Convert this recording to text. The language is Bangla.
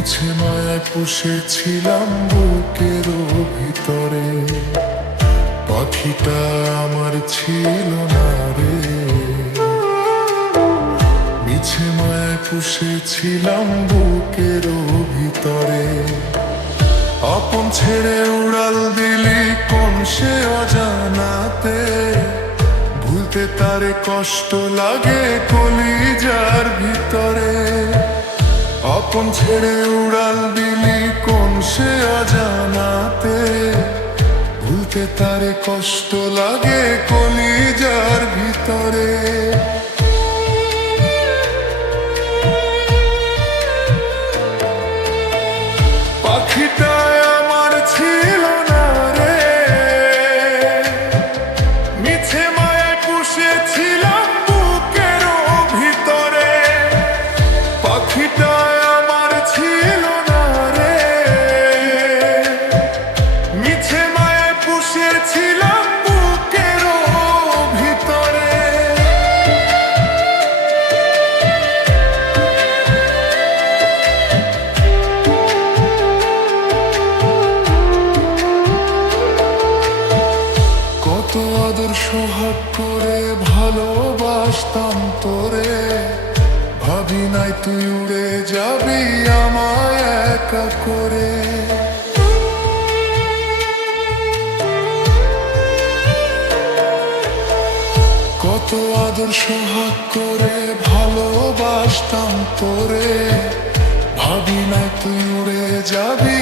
মিছে মায়ায় পুষেছিলাম বুকের ভিতরে, পাখিটা আমার ছিল না রে। মিছে মায়ায় পুষেছিলাম বুকের ভিতরে, আপন ছেড়ে উড়াল দিলি কোন সে অজানাতে। ভুলতে তারে কষ্ট লাগে কলিজার ভিতরে, আপন ছেড়ে উড়াল দিলি কোন সে অজানাতে। ভুলতে তারে কষ্ট লাগে কলিজার ভিতরে। পাখিটা আমার ছিল না রে, মিছে মায়ায় পুষেছিলাম বুকের ভিতরে। পাখিটা আমার ছিল না রে, মিছে মায়ায় পুষেছিলাম বুকের ভিতরে। কত আদর সোহাগ করে ভালোবাসতাম তোরে, ভাবি নাই তুই উড়ে যাবি আমায় একা করে। কত আদর সোহাগ করে ভালোবাসতাম তোরে, ভাবি নাই তুই উড়ে যাবি